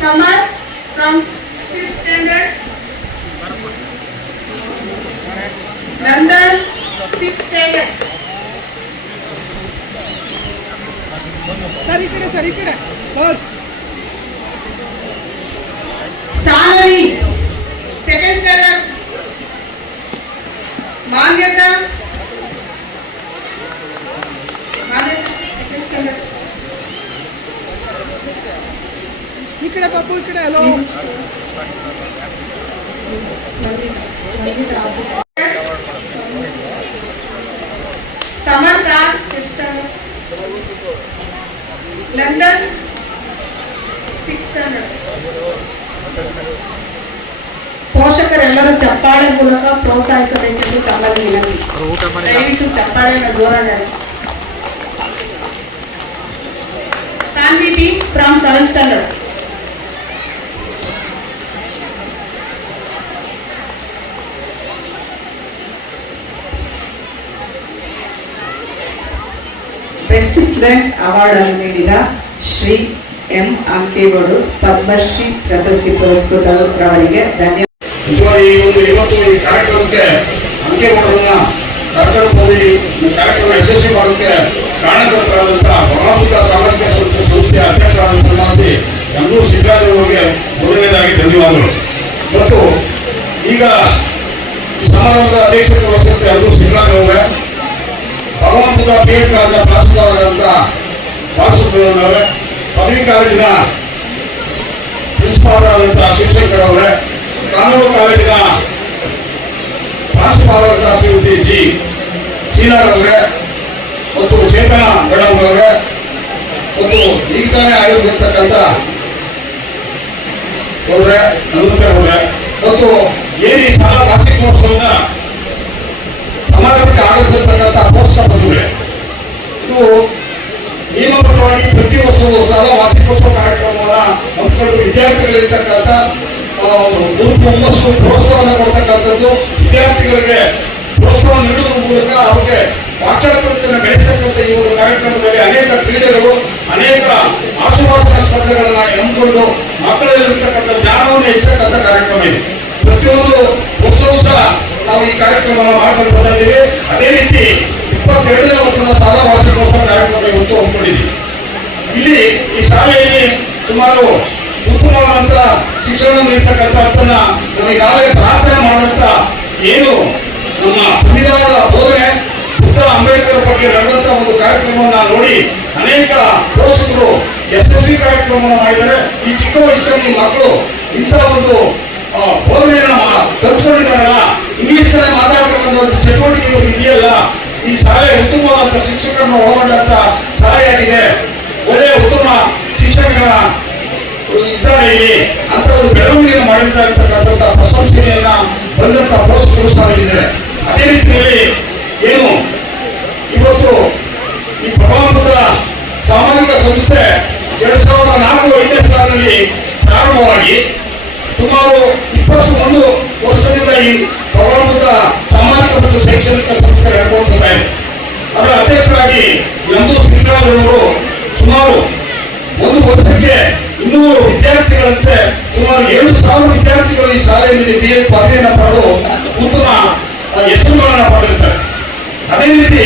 Summer from 5th standard. Nandan 6th standard. Sir ಈ ಕಡೆ sir. Salari 2nd standard. Mangyata 2nd standard. ಈ ಕಡೆ ಪಾಪು ಈ ಕಡೆ. Hello Samartha 5th standard. Nandan 6th standard. ಪೋಷಕರೆಲ್ಲರೂ ಚಪ್ಪಾಳೆ ಮೂಲಕ ಪ್ರೋತ್ಸಾಹಿಸಬೇಕೆಂದು ತಮ್ಮಲ್ಲಿ ವಿನಂತಿ. ದಯವಿಟ್ಟು ಚಪ್ಪಾಳೆಯನ್ನು ಜೋರಾಗಿ. Saanvi B from 7th standard. Best student award ಅನ್ನು ನೀಡಿದ ಶ್ರೀ ಎಂ ಅಂಕೇಗೌಡರು ಪದ್ಮಶ್ರೀ ಪ್ರಶಸ್ತಿ ಪುರಸ್ಕೃತರವರಿಗೆ ಧನ್ಯವಾದ. ಇವತ್ತು ಈ ಕಾರ್ಯಕ್ರಮಕ್ಕೆ ಅಂಕೇಗೌಡರನ್ನ ಕರ್ಕೊಂಡು ಹೋಗಿ ಕಾರ್ಯಕ್ರಮ ಯಶಸ್ವಿ ಮಾಡೋಕ್ಕೆ ಕಾರಣಕರ್ತರಾದಂತಹ ಭಗವಂತ ಸಾಮಾಜಿಕ ಸಂಸ್ಥೆಯ ಅಧ್ಯಕ್ಷರಾದ ಶ್ರೀ ಎಂ ಸಿದ್ದರಾಜ್ ಅವರಿಗೆ ಮೊದಲನೇದಾಗಿ ಧನ್ಯವಾದಗಳು. ಮತ್ತು ಈಗ ಈ ಸಮಾರಂಭದ ಅಧ್ಯಕ್ಷತೆ ವಹಿಸಿದ ಎಂ ಸಿದ್ದರಾಜ್ ಅವರೇ, ಭಗವಂತದ ಬಿ.ಎಡ್ ಕಾಲೇಜಿನ ಪ್ರಾಂಶುಪಾಲರಾದಂಥ ಬಾಲಸುಬ್ರಹ್ಮಣ್ಯವರೇ, ಪದವಿ ಕಾಲೇಜಿನ ಪ್ರಿನ್ಸಿಪಾಲರಾದಂಥ ಶಿವಶಂಕರ್ ಅವರೇ, ಕಾನೂನು ಕಾಲೇಜಿನ ಪ್ರಾಂಶುಪಾಲರಾದಂಥ ಶ್ರೀಮತಿ ಜಿ ಶೀಲಾರ್ ಅವರೇ, ಮತ್ತು ಚೇತನ ಮೇಡಮ್ ಅವರೇ, ಮತ್ತು ಈಗ ತಾನೇ ಆಗಿರತಕ್ಕಂಥ ಅವರೇ, ನಂತರ ಅವರೇ, ಮತ್ತು ಏನು ಈ ಶಾಲಾ ವಾರ್ಷಿಕೋತ್ಸವದ ಸಮಾರಂಭಕ್ಕೆ ಆಗಮಿಸಿರ್ತಕ್ಕಂಥ ಪೋಷಕ ಬಂಧುಗಳೇ, ಇದು ನಿಯಮಬದ್ಧವಾಗಿ ಪ್ರತಿ ವರ್ಷವೂ ಶಾಲಾ ವಾರ್ಷಿಕೋತ್ಸವ ಕಾರ್ಯಕ್ರಮವನ್ನು ಹಮ್ಮಿಕೊಂಡು ವಿದ್ಯಾರ್ಥಿಗಳಿರ್ತಕ್ಕಂಥ ಹುಮ್ಮಸ್ಸು ಪ್ರೋತ್ಸಾಹವನ್ನು ಕೊಡ್ತಕ್ಕಂಥದ್ದು, ವಿದ್ಯಾರ್ಥಿಗಳಿಗೆ ಪ್ರೋತ್ಸಾಹ ನೀಡುವ ಮೂಲಕ ಅವರಿಗೆ ವಾಚಾತ್ಮಕತೆಯನ್ನು ಬೆಳೆಸತಕ್ಕಂಥ ಈ ಒಂದು ಕಾರ್ಯಕ್ರಮದಲ್ಲಿ ಅನೇಕ ಕ್ರೀಡೆಗಳು, ಅನೇಕ ಆಶುಭಾಷಣ ಸ್ಪರ್ಧೆಗಳನ್ನು ಹಮ್ಮಿಕೊಂಡು ಮಕ್ಕಳಲ್ಲಿರ್ತಕ್ಕಂಥ ಜ್ಞಾನವನ್ನು ಹೆಚ್ಚತಕ್ಕಂಥ ಕಾರ್ಯಕ್ರಮ ಇದೆ. ಪ್ರತಿಯೊಂದು ವರ್ಷವೂ ಸಹ ನಾವು ಈ ಕಾರ್ಯಕ್ರಮವನ್ನು ಮಾಡ್ಕೊಂಡು ಬರ್ತಾ ಇದ್ದೀವಿ. ಅದೇ ರೀತಿ 22ನೇ ವರ್ಷದ ಶಾಲಾ ವಾರ್ಷಿಕೋತ್ಸವ ಕಾರ್ಯಕ್ರಮ ಇವತ್ತು ಹಮ್ಮಿಕೊಂಡಿದ್ದೀವಿ. ಇಲ್ಲಿ ಈ ಶಾಲೆಯಲ್ಲಿ ಸುಮಾರು ಉತ್ತಮವಾದಂತ ಶಿಕ್ಷಣ ನೀಡ್ತಕ್ಕಂಥ ಅರ್ಥನ ನಮಗಾಗಲೇ ಪ್ರಾರ್ಥನೆ ಮಾಡುವಂತ ಏನು ನಮ್ಮ ಸಂವಿಧಾನದ ಬೋಧನೆ ಬುದ್ಧ ಅಂಬೇಡ್ಕರ್ ಬಗ್ಗೆ ನಡೆದಂತ ಒಂದು ಕಾರ್ಯಕ್ರಮವನ್ನು ನೋಡಿ ಅನೇಕ ಪೋಷಕರು ಯಶಸ್ವಿ ಕಾರ್ಯಕ್ರಮವನ್ನು ಮಾಡಿದರೆ ಈ ಚಿಕ್ಕ ವಯಸ್ಸಿನಲ್ಲಿ ಮಕ್ಕಳು ಇಂಥ ಒಂದು ಬೋಧನೆಯನ್ನ ಕಲ್ತ್ಕೊಂಡಿದ್ದಾರಲ್ಲ, ಇಂಗ್ಲಿಷ್ ನಲ್ಲಿ ಮಾತಾಡ್ತಕ್ಕಂಥ ಚಟುವಟಿಕೆ ಇದೆಯಲ್ಲ, ಈ ಶಾಲೆ ಉತ್ತಮವಾದಂತ ಶಿಕ್ಷಕರನ್ನು ಒಳಗೊಂಡಂತ ಶಾಲೆಯಾಗಿದೆ. ಒಳ್ಳೆಯ ಉತ್ತಮ ಶಿಕ್ಷಕರ ಇದ್ದಾರೆ ಇಲ್ಲಿ ಅಂತ ಒಂದು ಬೆಳವಣಿಗೆಯನ್ನು ಮಾಡಿರ್ತಕ್ಕಂಥ ಪ್ರಶಂಸೆಯನ್ನ ಬಂದಂತ ಪೋಷಕರು ಸಹ ನೀಡಿದ್ದಾರೆ. ಅದೇ ರೀತಿಯಲ್ಲಿ ಏನು ಇವತ್ತು ಈ ಭಗವಂತ ಸಾಮಾಜಿಕ ಸಂಸ್ಥೆ 2004-5ನೇ ಸಾಲಿನಲ್ಲಿ ಪ್ರಾರಂಭವಾಗಿ ಸುಮಾರು 21 ವರ್ಷದಿಂದ ಈ ಭಗವಂತ ಸಾಮಾಜಿಕ ಮತ್ತು ಶೈಕ್ಷಣಿಕ ಸಂಸ್ಥೆ ನಡೆದುಕೊಂಡು ಇದೆ. ಅದರ ಅಧ್ಯಕ್ಷರಾಗಿ ಎಂ ಸಿದ್ದರಾಜ್ ಅವರು ಸುಮಾರು ಒಂದು ವರ್ಷಕ್ಕೆ 200 ವಿದ್ಯಾರ್ಥಿಗಳಂತೆ ಸುಮಾರು 7,000 ವಿದ್ಯಾರ್ಥಿಗಳು ಈ ಶಾಲೆಯಲ್ಲಿ ಬಿ.ಎಡ್ ಪದವಿಯನ್ನು ಪಡೆದು ಉತ್ತಮ ಹೆಸರುಗಳನ್ನು ಪಡೆದಿರ್ತಾರೆ. ಅದೇ ರೀತಿ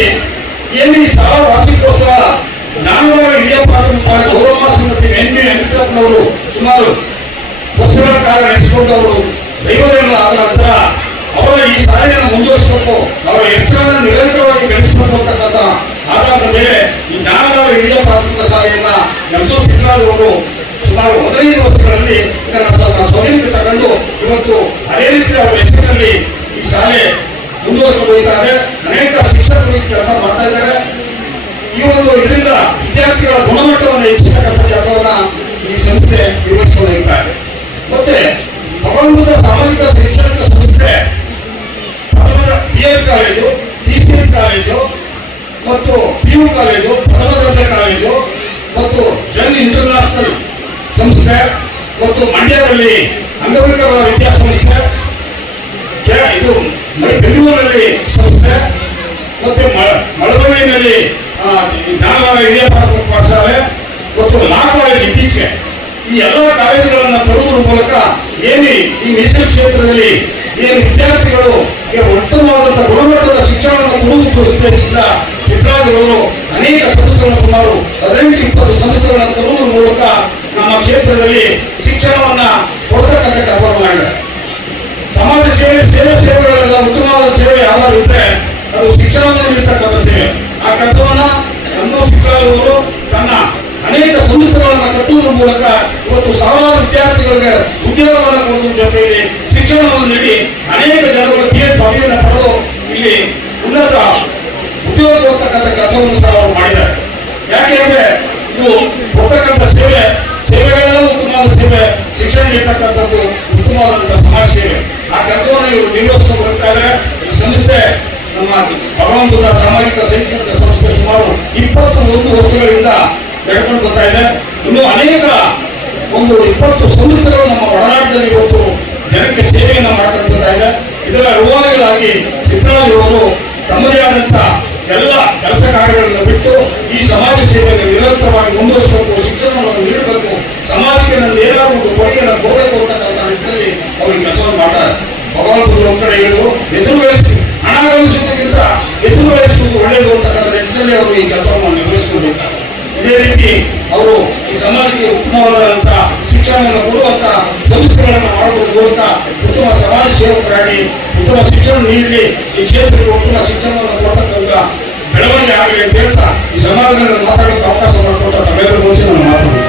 ಏನು ಈ ಶಾಲಾ ವಾರ್ಷಿಕೋತ್ಸವ ಜ್ಞಾನದ ಹಿರಿಯ ಪ್ರಾಥಮಿಕ ಗೌರಮ್ಮ ಶ್ರೀಮತಿ ಎನ್.ಬಿ. ವೆಂಕಟಪ್ಪನವರು ಸುಮಾರು ವರ್ಷಗಳ ಕಾಲ ನಡೆಸಿಕೊಂಡು ಅವರು ದೈವದೇವರಾದ ನಂತರ ಅವರ ಈ ಶಾಲೆಯನ್ನು ಮುಂದುವರಿಸಬೇಕು, ಅವರ ಹೆಸರನ್ನು ನಿರಂತರವಾಗಿ ಬೆಳೆಸಬೇಕು ಅಂತಕ್ಕಂಥ ಆಧಾರದ ಮೇಲೆ ಈ ಜ್ಞಾನದ ಹಿರಿಯ ಪ್ರಾಥಮಿಕ ಶಾಲೆಯನ್ನ ಎಂ ಸಿದ್ದರಾಜ್ ಅವರು ಸುಮಾರು 15 ವರ್ಷಗಳಲ್ಲಿ ಇದನ್ನು ಸ್ವಾಧೀನಕ್ಕೆ ತಗೊಂಡು ಇವತ್ತು ಅದೇ ರೀತಿ ಅವರ ಹೆಸರಿನಲ್ಲಿ ಈ ಶಾಲೆ ಮುಂದುವರೆದು ಹೋಗ್ತಾರೆ. ಅನೇಕ ಶಿಕ್ಷಕರು ಕೆಲಸ ಮಾಡ್ತಾ ಇದ್ದಾರೆ. ಈ ಒಂದು ಇದರಿಂದ ವಿದ್ಯಾರ್ಥಿಗಳ ಗುಣಮಟ್ಟವನ್ನು ಹೆಚ್ಚಿಸತಕ್ಕಂಥ ಕೆಲಸವನ್ನ ಈ ಸಂಸ್ಥೆ ನಿರ್ವಹಿಸಿಕೊಂಡಿದ್ದಾರೆ. ಮತ್ತೆ ಭಗವಂತ ಸಾಮಾಜಿಕ ಶೈಕ್ಷಣಿಕ ಸಂಸ್ಥೆ ಬಿ.ಎಡ್ ಕಾಲೇಜು, ಟಿ.ಸಿ.ಎಂ ಕಾಲೇಜು ಮತ್ತು ಪಿ.ಯು ಕಾಲೇಜು, ಪ್ರಥಮ ದರ್ಜೆ ಕಾಲೇಜು ಮತ್ತು ಜನ್ ಇಂಟರ್ನ್ಯಾಷನಲ್ ಸಂಸ್ಥೆ ಮತ್ತು ಮಂಡ್ಯದಲ್ಲಿ ಅಂಗವಿಕಲರ ವಿದ್ಯಾಸಂಸ್ಥೆ, ಇದು ಬೆಂಗಳೂರಿನಲ್ಲಿ ಸಂಸ್ಥೆ ಮತ್ತೆ ಮಳವಳ್ಳಿಯಲ್ಲಿ ಜ್ಞಾನದ ಹಿರಿಯ ಪ್ರಾಥಮಿಕ ಪಾಠಶಾಲೆ ಮತ್ತು ಲಾ ಕಾಲೇಜ್ ಇತ್ತೀಚೆಗೆ ಈ ಎಲ್ಲ ಕಾಲೇಜುಗಳನ್ನ ತರುವುದರ ಮೂಲಕ ಏನು ಈ ಮೀಸಲು ಕ್ಷೇತ್ರದಲ್ಲಿ ಏನು ವಿದ್ಯಾರ್ಥಿಗಳು ಉತ್ತಮವಾದಂತಹ ಗುಣಮಟ್ಟದ ಶಿಕ್ಷಣವನ್ನು ಕೊಡುವುದಕ್ಕೋಸ್ಕರ ಚಿತ್ರರಾಜರವರು ಅನೇಕ ಸಂಸ್ಥೆಗಳನ್ನು ಸುಮಾರು 18-20 ಸಂಸ್ಥೆಗಳನ್ನು ತರುವುದರ ಮೂಲಕ ನಮ್ಮ ಕ್ಷೇತ್ರದಲ್ಲಿ ಶಿಕ್ಷಣವನ್ನ ಕೊಡತಕ್ಕಂಥ ಕೆಲಸವನ್ನು ಮಾಡಿದ್ದಾರೆ. ಸಮಾಜ ಸೇವೆಗಳೆಲ್ಲ ಉತ್ತಮವಾದ ಸೇವೆ ಯಾವಾಗಲೂ ಇದ್ರೆ ಅದು ಶಿಕ್ಷಣವನ್ನು ನೀಡತಕ್ಕಂಥ ಸೇವೆ. ಆ ಕೆಲಸವನ್ನ ಸಂತೋಷ್ ಚಿತ್ರರಾಜರವರು ತನ್ನ ಅನೇಕ ಸಂಸ್ಥೆಗಳನ್ನು ಕಟ್ಟುವುದರ ಮೂಲಕ ಇವತ್ತು ಸಾವಿರಾರು ವಿದ್ಯಾರ್ಥಿಗಳಿಗೆ ಉದ್ಯೋಗವನ್ನು ಕೊಡುವುದರ ಜೊತೆಯಲ್ಲಿ ಶಿಕ್ಷಣವನ್ನು ನೀಡಿ ಅನೇಕ ಜನಗಳು B.Ed ಪದವಿಯನ್ನು ಪಡೆದು ಇಲ್ಲಿ ಉನ್ನತ ಉದ್ಯೋಗ ಹೋಗ್ತಕ್ಕಂಥ ಕೆಲಸವನ್ನು ಸಹ ಅವರು ಮಾಡಿದ್ದಾರೆ. ಯಾಕೆಂದ್ರೆ ಇದು ಕೊಡ್ತಕ್ಕಂಥ ಸೇವೆಗಳೆಲ್ಲ ಉತ್ತಮವಾದ ಸೇವೆ, ಶಿಕ್ಷಣ ನೀಡ್ತಕ್ಕಂಥದ್ದು ಉತ್ತಮವಾದಂತಹ ಸಮಾಜ ಸೇವೆ. ಆ ಕೆಲಸವನ್ನು ಇವರು ನಿರ್ವಹಿಸ್ಕೊಂಡು ಬರ್ತಾ ಇದ್ದಾರೆ. ಈ ಸಂಸ್ಥೆ ನಮ್ಮ ಭಗವಾನ್ ಬುದ್ಧ ಸಾಮಾಜಿಕ ಶೈಕ್ಷಣಿಕ ಸಂಸ್ಥೆ ಸುಮಾರು 21 ವರ್ಷಗಳಿಂದ ಬೆಳ್ಕೊಂಡು ಬರ್ತಾ ಇದೆ. ಇನ್ನು ಅನೇಕ 20 ಸಂಸ್ಥೆಗಳು ನಮ್ಮ ಒಡನಾಟದಲ್ಲಿ ಇವತ್ತು ಜನಕ್ಕೆ ಸೇವೆಯನ್ನು ಮಾಡ್ಕೊಂಡು ಬರ್ತಾ ಇದೆ. ಇದರ ರೂವಾರಿಗಳಾಗಿ ಚಿತ್ರರಾಜರವರು ತಮ್ಮದೇ ಆದಂತ ಎಲ್ಲ ಕೆಲಸ ಕಾರ್ಯಗಳನ್ನು ಬಿಟ್ಟು ಈ ಸಮಾಜ ಸೇವೆಯನ್ನು ನಿರಂತರವಾಗಿ ಮುಂದುವರಿಸಬೇಕು, ಶಿಕ್ಷಣವನ್ನು ನೀಡಬೇಕು, ಸಮಾಜಕ್ಕೆ ನನ್ನ ಏನಾದರೂ ಒಂದು ಕೊಡುಗೆಯನ್ನು ಕೊಡಬೇಕು ಅಂತಕ್ಕಂಥ ನಿಟ್ಟಿನಲ್ಲಿ ಅವರು ಕೆಲಸವನ್ನು ಮಾಡ್ತಾರೆ. ಭಗವಾನ್ ಬುದ್ಧರು ಒಂದು ಕಡೆ ಹೇಳಿದ್ರು, ಹೆಸರು ಗಳಿಸಿ ಹಣ ಗಳಿಸುವುದಕ್ಕಿಂತ ಹೆಸರು ಗಳಿಸುವುದು ಒಳ್ಳೆಯದು ಅಂತಕ್ಕಂಥ ನಿಟ್ಟಿನಲ್ಲಿ ಅವರು ಈ ಕೆಲಸವನ್ನು ನಿರ್ವಹಿಸಿಕೊಂಡಿದ್ದಾರೆ. ಇದೇ ರೀತಿ ಅವರು ಈ ಸಮಾಜಕ್ಕೆ ಉತ್ತಮವಾದಂತಹ ಶಿಕ್ಷಣವನ್ನು ಕೊಡುವಂತ ಸಂಸ್ಥೆಗಳನ್ನು ಮಾಡುವುದರ ಮೂಲಕ ಉತ್ತಮ ಸಮಾಜ ಸೇವಕರಾಗಿ ಉತ್ತಮ ಶಿಕ್ಷಣ ನೀಡಿ ಈ ಕ್ಷೇತ್ರಕ್ಕೆ ಉತ್ತಮ ಶಿಕ್ಷಣವನ್ನು ಕೊಡತಕ್ಕಂಥ ಬೆಳವಣಿಗೆ ಆಗಲಿ ಅಂತ ಹೇಳ್ತಾ ಈ ಸಮಾಜದಲ್ಲಿ ಮಾತಾಡೋಕೆ ಅವಕಾಶ ಮಾಡಿಕೊಟ್ಟ ತಮ್ಮೆಲ್ಲರ ಮುಂಚೆ ನಾನು ಮಾತಾಡ್ತೀನಿ.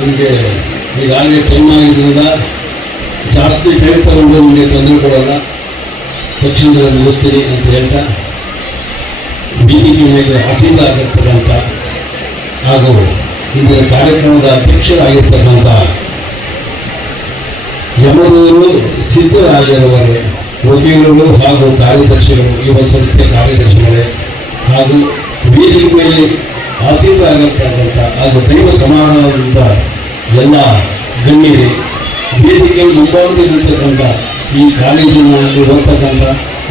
ನಿಮಗೆ ಈಗಾಗಲೇ ಟೈಮ್ ಆಗಿದ್ದರಿಂದ ಜಾಸ್ತಿ ಟೈಮ್ ತಗೊಂಡು ನಿಮಗೆ ತೊಂದರೆ ಕೊಡೋಲ್ಲ, ತಕ್ಷಣದಲ್ಲಿ ಮುಗಿಸ್ತೀನಿ ಅಂತ ಹೇಳ್ತಾ ವೇದಿಕೆ ಮೇಲೆ ಹಸಿರಾಗಿರ್ತಕ್ಕಂಥ ಹಾಗೂ ಇಂದಿನ ಕಾರ್ಯಕ್ರಮದ ಅಧ್ಯಕ್ಷರಾಗಿರ್ತಕ್ಕಂಥ ಯಮದೂರು ಸಿದ್ದರಾಜರವರೇ, ವಕೀಲರು ಹಾಗೂ ಕಾರ್ಯದರ್ಶಿಗಳು, ಯುವ ಸಂಸ್ಥೆ ಕಾರ್ಯದರ್ಶಿಗಳೇ ಹಾಗೂ ವೇದಿಕೆ ಮೇಲೆ ಆಸೀನರಾಗಿರ್ತಕ್ಕಂಥ ಹಾಗೂ ದೈವ ಸಮಾನವಾದಂಥ ಎಲ್ಲ ಗಣ್ಯರೇ, ವೇದಿಕೆ ಮುಂಭಾಗದಲ್ಲಿರ್ತಕ್ಕಂಥ ಈ ಕಾಲೇಜಿನಲ್ಲಿ ಓದ್ತಕ್ಕಂಥ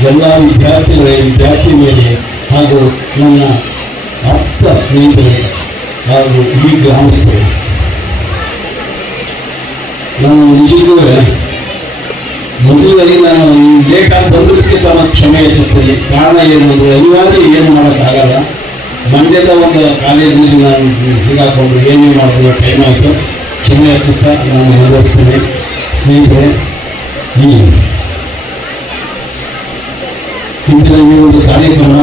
ಎಲ್ಲ ವಿದ್ಯಾರ್ಥಿ ಮೇಲೆ ಹಾಗೂ ನನ್ನ ಆಪ್ತ ಸ್ನೇಹಿತರೆ ಹಾಗೂ ಈ ಗ್ರಾಮಸ್ಥರು, ನಾನು ನಿಜಕ್ಕೂ ಮೊದಲಾಗಿ ನಾನು ಲೇಟಾಗಿ ಬಂದದಕ್ಕೆ ತಮ್ಮ ಕ್ಷಮೆ ಯಾಚಿಸ್ತೀನಿ. ಕಾರಣ ಏನು ಅಂದರೆ ಅನಿವಾರ್ಯ ಏನು ಮಾಡೋಕ್ಕಾಗಲ್ಲ. ಮಂಡ್ಯದ ಒಂದು ಕಾಲೇಜಿನಲ್ಲಿ ನಾನು ಸಿಗಾಕೊಂಡು ಏನೇ ಮಾಡಿದ್ರು ಟೈಮ್ ಆಯಿತು, ಕ್ಷಮೆ ಯಾಚಿಸ್ತಾ ನಾನು ಮುಂದುವರಿಸ್ತೇನೆ. ಸ್ನೇಹಿತರೆ, ಈ ಇಂದಿನ ಈ ಒಂದು ಕಾರ್ಯಕ್ರಮ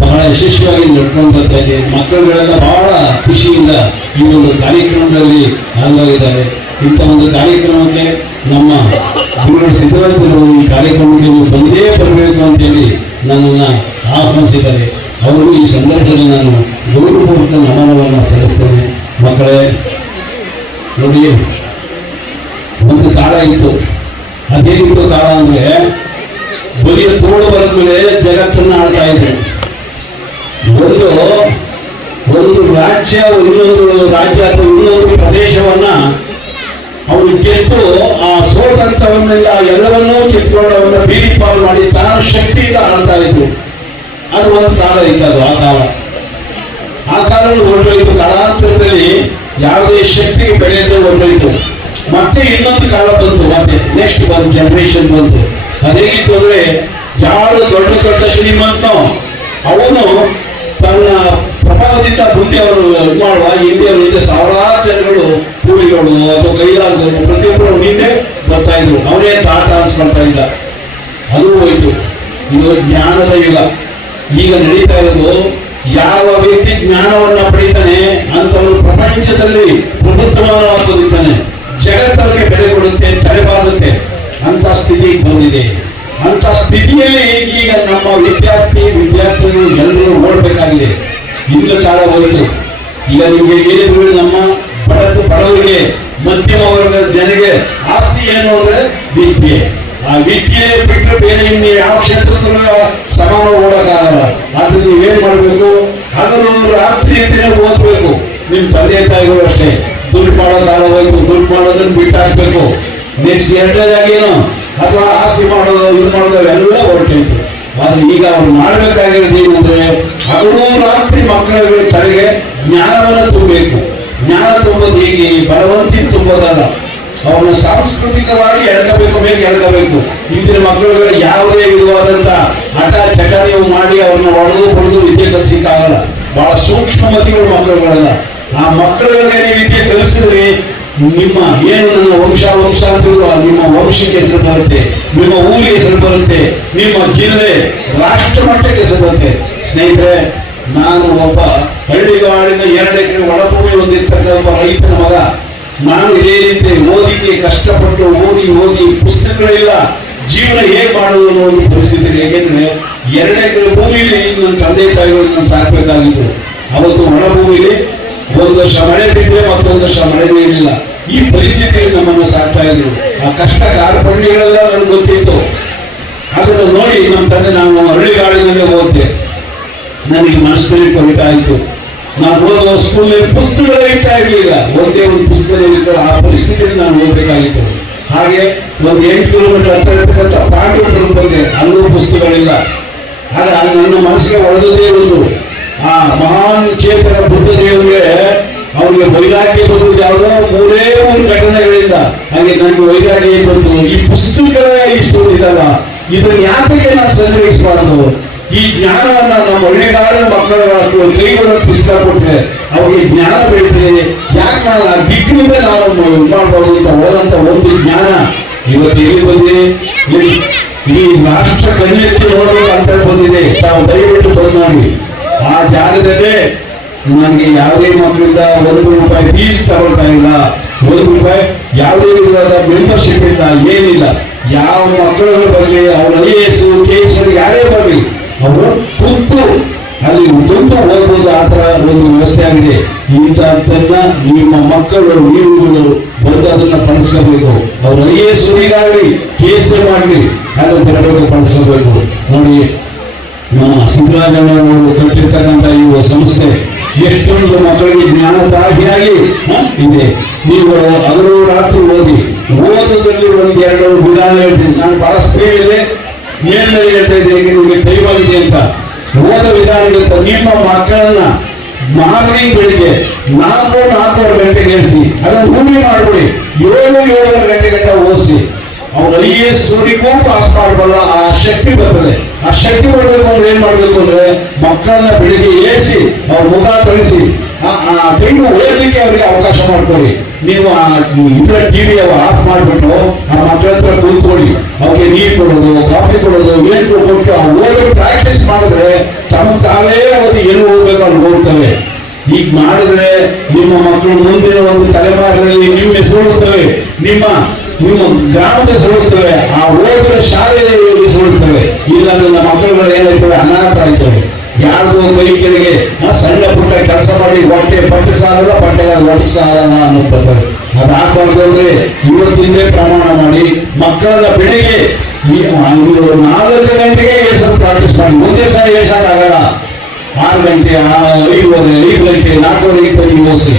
ಬಹಳ ಯಶಸ್ವಿಯಾಗಿ ನಡ್ಕೊಂಡು ಬರ್ತಾ ಇದೆ. ಮಕ್ಕಳುಗಳೆಲ್ಲ ಬಹಳ ಖುಷಿಯಿಂದ ಈ ಒಂದು ಕಾರ್ಯಕ್ರಮದಲ್ಲಿ ಭಾಗವಾಗಿದ್ದಾರೆ. ಇಂಥ ಒಂದು ಕಾರ್ಯಕ್ರಮಕ್ಕೆ ನಮ್ಮ ಗುರುಗಳು ಸಿದ್ದರಾಜರು ಈ ಕಾರ್ಯಕ್ರಮಕ್ಕೆ ನೀವು ಬಂದೇ ಬರಬೇಕು ಅಂತೇಳಿ ನನ್ನನ್ನು ಆಹ್ವಾನಿಸಿದ್ದಾರೆ. ಅವರು ಈ ಸಂದರ್ಭದಲ್ಲಿ ನಾನು ಗೌರವಪೂರ್ವಕ ನಮನವನ್ನು ಸಲ್ಲಿಸ್ತೇನೆ. ಮಕ್ಕಳೇ ನೋಡಿ, ಒಂದು ಕಾಲ ಇತ್ತು. ಅದೇನಿತ್ತು ಕಾಲ ಅಂದರೆ ಬರಿಯ ತೋಳು ಬರೆದ ಮೇಲೆ ಜಗತ್ತನ್ನು ಆಳ್ತಾ ಇದ್ರು. ಒಂದು ರಾಜ್ಯ ಇನ್ನೊಂದು ರಾಜ್ಯ ಅಥವಾ ಇನ್ನೊಂದು ಪ್ರದೇಶವನ್ನ ಅವರು ಗೆದ್ದು ಆ ಸೋತಂತ್ರವನ್ನೆಲ್ಲ ಎಲ್ಲವನ್ನೂ ಕಿತ್ಕೊಂಡು ಅವನ್ನ ಬೀದಿ ಪಾಲು ಮಾಡಿ ತಾನು ಶಕ್ತಿಯಿಂದ ಆಳ್ತಾ ಇದ್ರು. ಅದು ಒಂದು ಕಾಲ ಇತ್ತದು. ಆ ಕಾಲ ಹೊರಟೋಯ್ತು. ಕಾಲಾಂತರದಲ್ಲಿ ಯಾವುದೇ ಶಕ್ತಿಗೆ ಬೆಳೆಯದೆ ಹೊರಟೋಯ್ತು. ಮತ್ತೆ ಇನ್ನೊಂದು ಕಾಲ ಬಂತು, ಮತ್ತೆ ನೆಕ್ಸ್ಟ್ ಒಂದು ಜನರೇಷನ್ ಬಂತು. ಅದೇಗಿತ್ತು ಅಂದ್ರೆ, ಯಾರು ದೊಡ್ಡ ದೊಡ್ಡ ಶ್ರೀಮಂತನೋ ಅವನು ತನ್ನ ಪ್ರಭಾವದಿಂದ ಮುಂದೆ ಅವರು ಮಾಡುವ ಹಿಂದೆ ಸಾವಿರಾರು ಜನಗಳು ಕೂಲಿಗಳು ಅಥವಾ ಕೈಲಾಗದವರು ಪ್ರತಿಯೊಬ್ಬರು ಹಿಂದೆ ಬರ್ತಾ ಇದ್ರು. ಅವನೇ ತಾಟ ಅನ್ಸ್ಕೊಳ್ತಾ ಇದ್ದ. ಅದು ಹೋಯ್ತು. ಇದು ಜ್ಞಾನದ ಯುಗ. ಈಗ ನಡೀತಾ ಇರೋದು, ಯಾವ ವ್ಯಕ್ತಿ ಜ್ಞಾನವನ್ನ ಪಡಿತಾನೆ ಅಂತವನು ಪ್ರಪಂಚದಲ್ಲಿ ಪ್ರಭುತ್ವವಾಗಿದ್ದಾನೆ. ಜಗತ್ತವರಿಗೆ ಬೆಲೆ ಕೊಡುತ್ತೆ, ತಲೆಬಾಗುತ್ತೆ. ಅಂತ ಸ್ಥಿತಿ ಬಂದಿದೆ. ಅಂತ ಸ್ಥಿತಿಯಲ್ಲಿ ಈಗ ನಮ್ಮ ವಿದ್ಯಾರ್ಥಿಗಳು ಎಲ್ಲರೂ ಓಡಬೇಕಾಗಿದೆ. ಇಂದು ಕಾಲ ಹೋಯಿತು. ಈಗ ನಿಮಗೆ ಏನಿದ್ರು, ನಮ್ಮ ಬಡವರಿಗೆ, ಮಧ್ಯಮ ವರ್ಗದ ಜನರಿಗೆ ಆಸ್ತಿ ಏನು ಅಂದ್ರೆ ವಿದ್ಯೆ. ಆ ವಿದ್ಯೆ ಬಿಟ್ಟರೆ ಬೇರೆ ಇನ್ನು ಯಾವ ಕ್ಷೇತ್ರದಲ್ಲೂ ಸಮಾನ ಓಡೋಕ್ಕಾಗಲ್ಲ. ಆದ್ರೆ ನೀವೇನ್ ಮಾಡ್ಬೇಕು, ಹಗಲು ರಾತ್ರಿ ಅಂತಾನೆ ಓದ್ಬೇಕು. ನಿಮ್ ತಂದೆ ತಾಯಿಗಳು ಅಷ್ಟೇ ದುಡ್ಡು ಮಾಡೋ ಕಾಲ ಹೋಯ್ತು, ದುಡ್ಡು ಮಾಡೋದನ್ನ ಬಿಟ್ಟು ಹಾಕ್ಬೇಕು. ನೆಕ್ಸ್ಟ್ ಎರಡನೇದಾಗಿ ಏನು ಅಥವಾ ಆಸ್ತಿ ಮಾಡೋದು ಇದು ಮಾಡೋದು ಎಲ್ಲ ಹೊರಟೈತು. ಆದ್ರೆ ಈಗ ಅವ್ರು ಮಾಡ್ಬೇಕಾಗಿರೋದು ಏನಂದ್ರೆ ಹಗಲು ರಾತ್ರಿ ಮಕ್ಕಳ ತಲೆಗೆ ಜ್ಞಾನವನ್ನ ತುಂಬಬೇಕು. ಜ್ಞಾನ ತುಂಬೋದು ಹೀಗೆ ಬಲವಂತಿ ತುಂಬೋದಲ್ಲ, ಅವ್ರನ್ನ ಸಾಂಸ್ಕೃತಿಕವಾಗಿ ಎಳ್ಕಬೇಕು. ಇಂದಿನ ಮಕ್ಕಳುಗಳ ಯಾವುದೇ ವಿಧವಾದಂತ ಹಠ ಚಟ ನೀವು ಮಾಡಿ ಅವ್ರನ್ನ ಹೊಡೆದು ವಿದ್ಯೆ ಕಲಿಸಿಕ್ಕಾಗಲ್ಲ. ಬಹಳ ಸೂಕ್ಷ್ಮಮತಿಗಳು ಮಕ್ಕಳುಗಳಲ್ಲ. ಆ ಮಕ್ಕಳುಗಳಿಗೆ ನೀವು ವಿದ್ಯೆ ಕಲಿಸಿದ್ರಿ ನಿಮ್ಮ ಏನು ನನ್ನ ವಂಶ ಅಂತಿದ್ರು ನಿಮ್ಮ ವಂಶಕ್ಕೆ ಹೆಸರು ಬರುತ್ತೆ, ನಿಮ್ಮ ಊರಿಗೆ ಹೆಸರು ಬರುತ್ತೆ, ನಿಮ್ಮ ಜಿಲ್ಲೆ ರಾಷ್ಟ್ರ ಮಟ್ಟಕ್ಕೆ ಹೆಸರು ಬರುತ್ತೆ. ಸ್ನೇಹಿತರೆ, ನಾನು ಒಬ್ಬ ಹಳ್ಳಿಗಾಡಿನ 2 ಎಕರೆ ಒಳಭೂಮಿ ಹೊಂದಿರ್ತಕ್ಕ ಒಬ್ಬ ರೈತನ ಮಗ. ನಾನು ಇದೇ ರೀತಿ ಓದಿಗೆ ಕಷ್ಟಪಟ್ಟು ಓದಿ ಪುಸ್ತಕಗಳಿಲ್ಲ, ಜೀವನ ಹೇಗೆ ಮಾಡೋದು ಅನ್ನೋ ಒಂದು ಪರಿಸ್ಥಿತಿ. ಹೇಗೆಂದ್ರೆ 2 ಎಕರೆ ಭೂಮಿಲಿ ನನ್ನ ತಂದೆ ತಾಯಿಗಳು ನಾನು ಸಾಕಬೇಕಾಗಿತ್ತು. ಅವತ್ತು ಒಳಭೂಮಿಲಿ ಒಂದು ವರ್ಷ ಮಳೆ ಬಿದ್ದರೆ ಮತ್ತೊಂದು ವರ್ಷ ಮಳೆ ಇರಲಿಲ್ಲ. ಈ ಪರಿಸ್ಥಿತಿಯಲ್ಲಿ ನಮ್ಮನ್ನು ಸಾಕ್ತಾ ಇದ್ರು. ಆ ಕಷ್ಟ ಕಾರ್ಪಣ್ಯಗಳೆಲ್ಲ ನನಗೆ ಗೊತ್ತಿತ್ತು. ಅದನ್ನು ನೋಡಿ ನಮ್ಮ ತಂದೆ, ನಾವು ಹಳ್ಳಿಗಾಡಿನಲ್ಲೇ ಓದಿದೆ, ನನಗೆ ಮನಸ್ಸಿನಲ್ಲಿ ಕವಿತಾ ಇತ್ತು. ನಾನು ಓದುವ ಸ್ಕೂಲ್ನಲ್ಲಿ ಪುಸ್ತಕಗಳೇ ಇರ್ತಾ ಇರಲಿಲ್ಲ, ಒಂದೇ ಒಂದು ಪುಸ್ತಕ ಇತ್ತು. ಆ ಪರಿಸ್ಥಿತಿಯಲ್ಲಿ ನಾನು ಓದಬೇಕಾಗಿತ್ತು. ಹಾಗೆ ಒಂದು 8 ಕಿಲೋಮೀಟರ್ ಹತ್ರ ಇರ್ತಕ್ಕಂಥ ಪಾಂಡವಪುರಕ್ಕೆ ಬಂದೆ, ಅಲ್ಲೂ ಪುಸ್ತಕಗಳಿಲ್ಲ. ಆಗ ನನ್ನ ಮನಸ್ಸಿಗೆ ಒಡೆದೇ ಒಂದು ಆ ಮಹಾನ್ ಚೇತನ ಬುದ್ಧ ದೇವರಿಗೆ ಅವನಿಗೆ ವೈರಾಗ್ಯ ಬಂದದ್ದು ಯಾವುದೋ 3 ಘಟನೆಗಳಿಂದ. ಹಾಗೆ ನನಗೆ ವೈರಾಗ್ಯ ಬಂತು. ಈ ಪುಸ್ತಕಗಳೇ ಇಷ್ಟು ಇದ್ದಲ್ಲ, ಇದನ್ನು ಯಾಕೆ ನಾನು ಸಂಗ್ರಹಿಸಬಾರದು? ಈ ಜ್ಞಾನವನ್ನ ನಮ್ಮ ಹಳ್ಳಿಗಾಡಿನ ಮಕ್ಕಳ ಕೈಗಳ ಪುಸ್ತಕ ಕೊಟ್ಟರೆ ಅವ್ರಿಗೆ ಜ್ಞಾನ ಬೆಳೀತದೆ. ಯಾಕೆ ನಾನು ಆ ದಿಕ್ಕಿನಿಂದ ನಾವು ಮಾಡಬಹುದು ಅಂತ ಹೋದಂತ ಒಂದು ಜ್ಞಾನ ಇವತ್ತು ಎಲ್ಲಿ ಬಂದಿದೆ? ಈ ರಾಷ್ಟ್ರ ಕಣ್ಣೆತ್ತಿ ನೋಡೋದು ಅಂತ ಬಂದಿದೆ. ತಾವು ದಯವಿಟ್ಟು ಬಂದು ನೋಡಿ. ಆ ಜಾಗದಲ್ಲೇ ನನಗೆ ಯಾವುದೇ ಮಕ್ಕಳಿಂದ 1 ರೂಪಾಯಿ ಫೀಸ್ ತಗೊಳ್ತಾ ಇಲ್ಲ, 1 ರೂಪಾಯಿ ಯಾವುದೇ ವಿಧವಾದ ಮೆಂಬರ್ಶಿಪ್ ಇಲ್ಲ, ಏನಿಲ್ಲ. ಯಾವ ಮಕ್ಕಳು ಬರಲಿ, ಅವ್ರ IAS KS ಯಾರೇ ಬರಲಿ, ಅವರು ಕೂತು ಅಲ್ಲಿ ಕುಂತು ಓದ್ಬೋದು. ಆ ತರ ಒಂದು ವ್ಯವಸ್ಥೆ ಆಗಿದೆ. ಇಂಥದ್ದನ್ನ ನಿಮ್ಮ ಮಕ್ಕಳು ನೀವು ಬಂದು ಅದನ್ನ ಪಡಿಸ್ಕೋಬೇಕು. ಅವ್ರು IAS ಈಗಾಗಲಿ KS ಮಾಡಲಿ ಅದನ್ನು ತರಬೇಕು, ಪಡಿಸ್ಕೋಬೇಕು. ನೋಡಿ, ನಮ್ಮ ಸಿದ್ದರಾಜಯ್ಯನವರು ಕಟ್ಟಿರ್ತಕ್ಕಂಥ ಈ ಸಂಸ್ಥೆ ಎಷ್ಟೊಂದು ಮಕ್ಕಳಿಗೆ ಜ್ಞಾನದಾಹಿಯಾಗಿ ಇದೆ. ನೀವು ಹಗಲು ರಾತ್ರಿ ಓದೋದ್ರಲ್ಲಿ 1-2 ವಿಧಾನ ಹೇಳ್ತೀನಿ. ನಾನು ಬಹಳ ಸ್ಪೀಡ್ ಇದೆ ಮೇಲ್ಮೇಲೆ ಹೇಳ್ತಾ ಇದ್ದೀನಿ, ನಿಮಗೆ ಟೈಮ್ ಆಗಿದೆ ಅಂತ. ಓದ ವಿಧಾನಗಿಂತ ನಿಮ್ಮ ಮಕ್ಕಳನ್ನ ಮಾರ್ನಿಂಗ್ ಬೆಳಿಗ್ಗೆ 4-4:30 ಗಂಟೆಗೆ ಹೇಳಿಸಿ ಅದನ್ನು ರೂಢಿ ಮಾಡ್ಬಿಡಿ. 7-7:30 ಗಂಟೆ ಗಂಟ ಓದಿಸಿ. ಅವ್ರು IAS ಪಾಸ್ ಮಾಡಬಲ್ಲ, ಆ ಶಕ್ತಿ ಬರ್ತದೆ. ಆ ಶಕ್ತಿ ಬರಬೇಕು ಅಂದ್ರೆ ಏನ್ ಮಾಡ್ಬೇಕು ಅಂದ್ರೆ ಮಕ್ಕಳನ್ನ ಬೆಳಿಗ್ಗೆ ಏರಿಸಿ ಅವ್ರ ಮುಖ ತೊಳಿಸಿ ಆ ಟೈಮ್ ಓದಲಿಕ್ಕೆ ಅವ್ರಿಗೆ ಅವಕಾಶ ಮಾಡ್ಕೊಳ್ಳಿ. ನೀವು ಇದರ ಟಿವಿ ಆಫ್ ಮಾಡಿಬಿಟ್ಟು ಆ ಮಕ್ಕಳ ಹತ್ರ ಕೂತ್ಕೊಳ್ಳಿ. ಅವ್ರಿಗೆ ನೀರು ಕೊಡೋದು, ಕಾಫಿ ಕೊಡೋದು, ಏನ್ ಕೊಟ್ಟು ಆ ಓದೋ ಪ್ರಾಕ್ಟೀಸ್ ಮಾಡಿದ್ರೆ ತಮ್ಮ ತಾವೇ ಓದಿ ಎಲ್ಲಿ ಹೋಗ್ಬೇಕು ಅಲ್ಲಿ ಹೋಗ್ತವೆ. ಈಗ ಮಾಡಿದ್ರೆ ನಿಮ್ಮ ಮಕ್ಕಳು ಮುಂದಿನ ಒಂದು ತಲೆಮಾರಿನಲ್ಲಿ ನಿಮ್ಮ ಹೆಸರಿಸ್ತವೆ, ನಿಮ್ಮ ಗ್ರಾಮದ ಹೆಸರಿಸ್ತವೆ, ಆ ಓದಿನ ಶಾಲೆಯಲ್ಲಿ ಹೆಸರಿಸ್ತವೆ. ಇಲ್ಲ ನನ್ನ ಮಕ್ಕಳುಗಳು ಏನಾಯ್ತವೆ, ಅನಾಥ ಆಯ್ತವೆ. ಯಾರ್ದು ಕೈ ಕೆಳಗೆ ಸಣ್ಣ ಪುಟ್ಟ ಕೆಲಸ ಮಾಡಿ ಬಟ್ಟೆ ಸಾಲಲ್ಲ, ಬಟ್ಟೆಗೆ ಹೊಟ್ಟೆ ಸಾಲಲ್ಲ ಅನ್ನೋದು ಅದಾಗಬಾರ್ದು. ಅಂದ್ರೆ ಇವತ್ತಿಂದೇ ಪ್ರಮಾಣ ಮಾಡಿ ಮಕ್ಕಳನ್ನ ಬೆಳಿಗ್ಗೆ 4 ಗಂಟೆಗೆ ಏಳ್ಸೋದು ಪ್ರಾಕ್ಟೀಸ್ ಮಾಡಿ. ಒಂದೇ ಸಾರಿ ಏಳ್ಸಕ್ಕಾಗಲ್ಲ. 6 ಗಂಟೆ, 5 ಗಂಟೆ, 4 ಗಂಟೆ ಓದಿಸಿ.